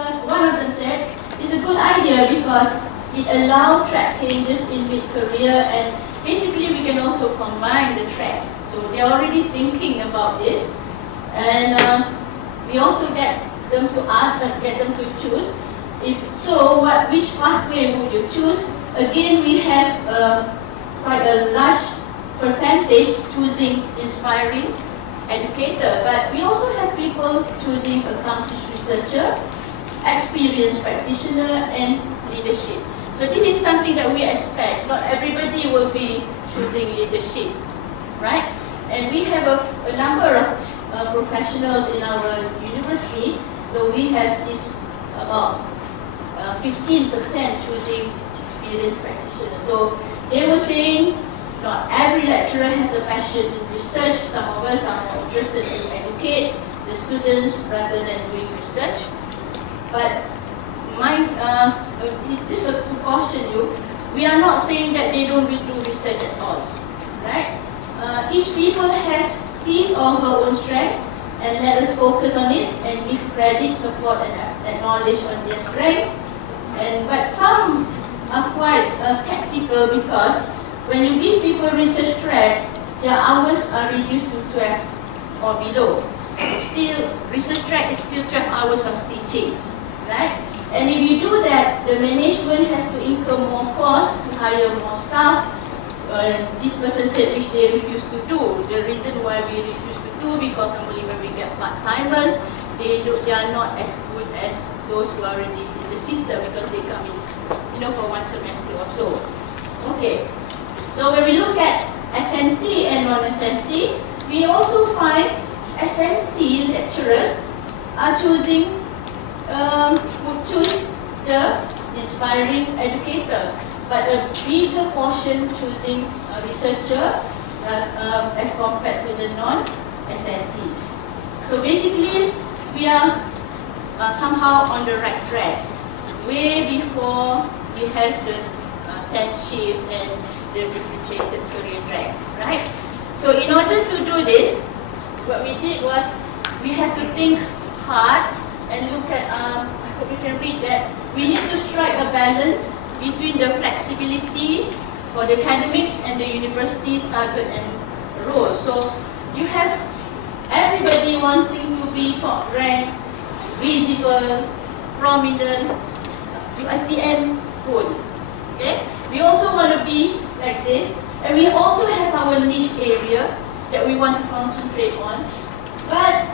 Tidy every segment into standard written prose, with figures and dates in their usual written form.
because one of them said it's a good idea because it allows track changes in mid-career, and basically we can also combine the track. So they're already thinking about this, and we also get them to ask and get them to choose. If so, which pathway would you choose? Again, we have quite a large percentage choosing inspiring educator, but we also have people choosing accomplished researcher, experienced practitioner, and leadership. So this is something that we expect. Not everybody will be choosing leadership, right? And we have a number of professionals in our university. So we have this about 15% choosing experienced practitioner. So they were saying not every lecturer has a passion in research. Some of us are more interested in educate the students rather than doing research. But just to caution you, we are not saying that they don't do research at all, right? Each people has his or her own strength, and let us focus on it and give credit, support, and acknowledge on their strength. But some are quite skeptical because when you give people research track, their hours are reduced to 12 or below. Still, research track is still 12 hours of teaching, right? And if you do that, the management has to incur more costs to hire more staff. This person said which they refuse to do. The reason why we refuse to do because normally when we get part-timers, they are not as good as those who are already in the system because they come in, for one semester or so. Okay. So when we look at SNT and non-SNT, we also find SNT lecturers are choosing, would choose the inspiring educator, but a bigger portion choosing a researcher as compared to the non-SNT. So basically, we are somehow on the right track. Way before we have the 10 shifts and the differentiated career track, right? So in order to do this, what we did was we had to think hard and look at, I hope you can read that, we need to strike a balance between the flexibility for the academics and the university's target and role. So you have everybody wanting to be top ranked, visible, prominent, at the end goal. Okay? We also want to be like this, and we also have our niche area that we want to concentrate on. But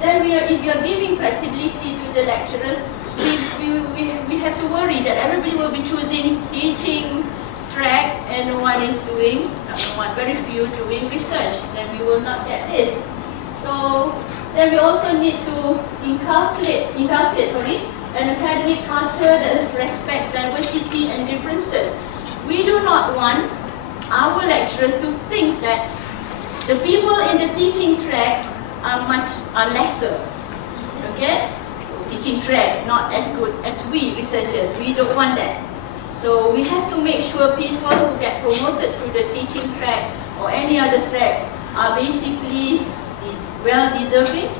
then if you are giving flexibility to the lecturers, we have to worry that everybody will be choosing teaching track and no one is doing, very few doing research. Then we will not get this. So then we also need to inculcate an academic culture that respects diversity and differences. We do not want our lecturers to think that the people in the teaching track are lesser. Okay? Teaching track not as good as we researchers. We don't want that. So we have to make sure people who get promoted through the teaching track or any other track are basically well-deserving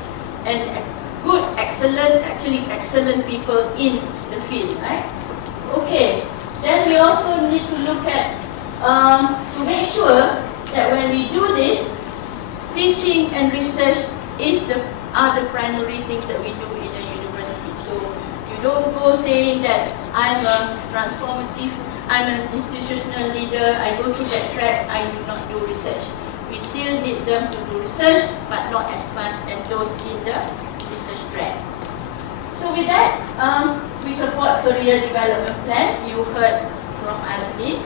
and good, excellent people in the field, right? Okay, then we also need to look at, to make sure that when we do this, teaching and research are the primary things that we do in a university. So you don't go saying that I'm an institutional leader, I go through that track, I do not do research. We still need them to do research, but not as much as those in the research track. So with that, we support career development plan. You heard from Aziah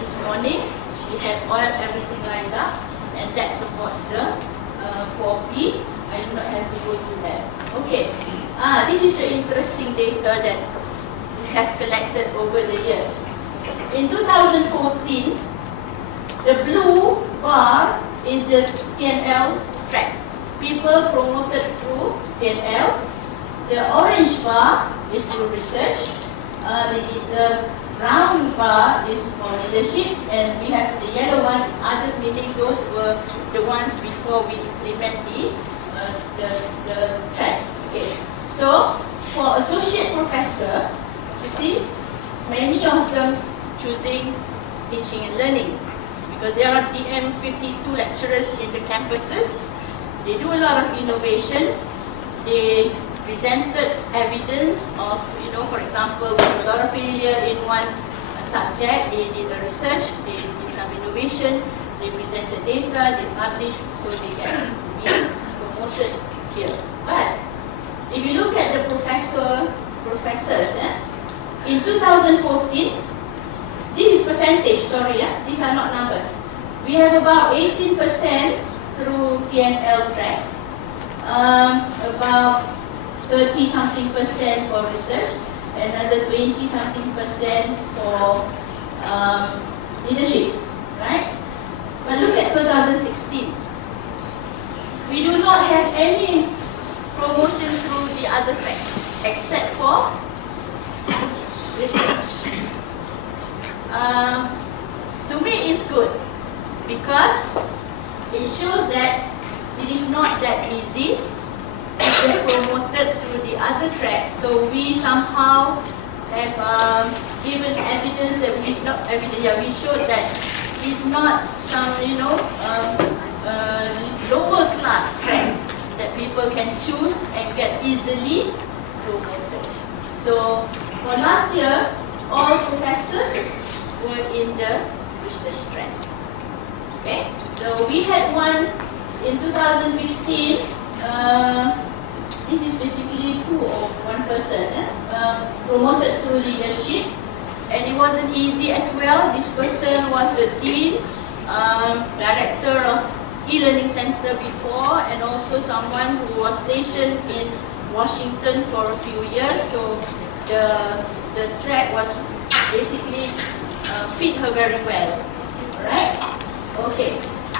this morning. She had everything lined up, and that supports the 4P. I do not have to go through that. Okay, this is the interesting data that we have collected over the years. In 2014, the blue bar is the TNL track. People promoted through TNL. The orange bar is through research. The brown bar is for leadership, and we have the yellow one is others, meaning those were the ones before we implement the track. Okay. So for associate professor, you see, many of them choosing teaching and learning because there are DM 52 lecturers in the campuses. They do a lot of innovation. They presented evidence of, for example, with a lot of failure in one subject, they did a research, they did some innovation, they presented data, they published, so they get be promoted here. But if you look at the professors, in 2014, this is percentage, sorry, these are not numbers. We have about 18% through TNL track, about 30-something% for research, another 20-something% for leadership, right? But look at 2016. We do not have any promotion through the other tracks except for research. To me, it's good because it shows that it is not that easy to get promoted through the other track. So we somehow have given evidence that we showed that it's not some lower class track that people can choose and get easily promoted. So for last year, all professors were in the research track. Okay, so we had one in 2015. This is basically one person promoted through leadership, and it wasn't easy as well. This person was the dean, director of e-learning center before, and also someone who was stationed in Washington for a few years. So the track was basically fit her very well. Alright? Okay.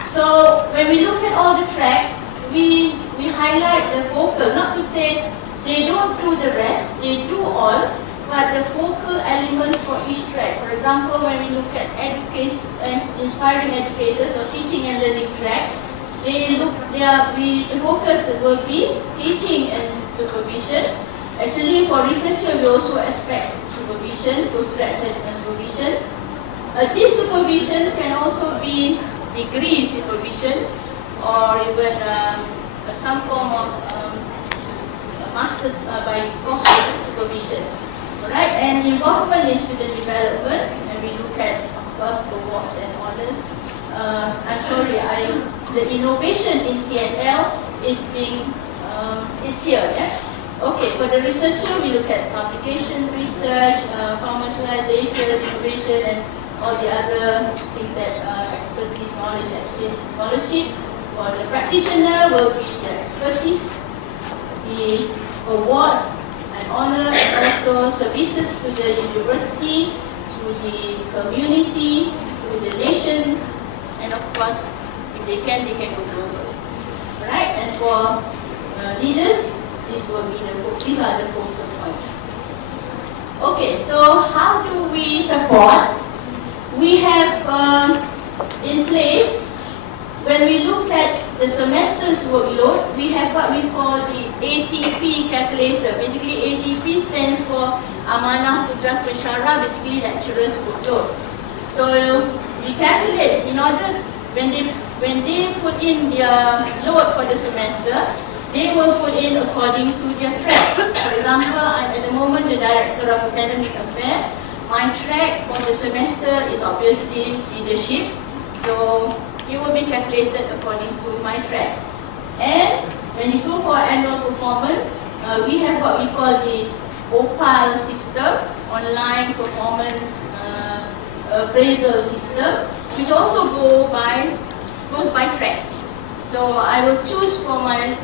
So when we look at all the tracks, we highlight the focal, not to say they don't do the rest, they do all, but the focal elements for each track. For example, when we look at inspiring educators or teaching and learning track, the focus will be teaching and supervision. Actually, for researcher, we also expect supervision, postgrad supervision. This supervision can also be degree supervision or even some form of master's by coursework supervision. Alright, and involvement in student development, and we look at, of course, awards and honors. I'm sorry, the innovation in TNL is here, yeah? Okay, for the researcher, we look at publication research, commercialization, innovation, and all the other things that expertise, knowledge, experience, and scholarship. For the practitioner will be the expertise, the awards and honor, and also services to the university, to the community, to the nation, and of course, if they can go global. Alright, and for leaders, these are the focal points. Okay, so how do we support? We have in place, when we look at the semester's workload, we have what we call the ATP calculator. Basically, ATP stands for Amanah Tugas Pensyarah, basically lecturer's workload. So we calculate in order, when they put in their load for the semester, they will put in according to their track. For example, I'm at the moment the Director of Academic Affairs. My track for the semester is obviously leadership, so it will be calculated according to my track. And when you go for annual performance, we have what we call the OPAL system, online performance appraisal system, which also goes by track. So I will choose for my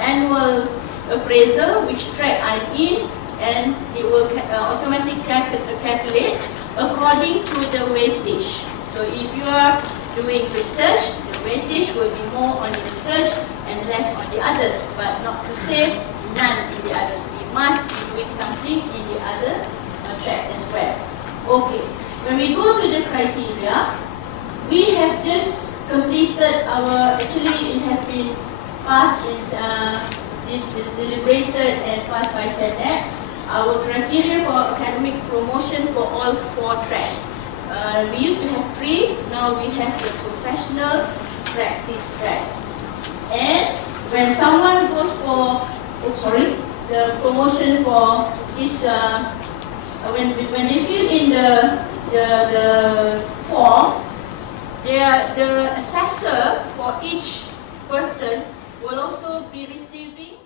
annual appraisal which track I'm in, and it will automatically calculate according to the weightage. So if you are doing research, the weightage will be more on research and less on the others, but not to say none in the others. We must be doing something in the other tracks as well. Okay, when we go to the criteria, we have just completed our, actually it has been passed in deliberated and passed by CADe-Lead. Our criteria for academic promotion for all 4 tracks. We used to have 3, now we have the professional practice track. And when someone goes for, the promotion for this, when they fill in the form, the assessor for each person will also be receiving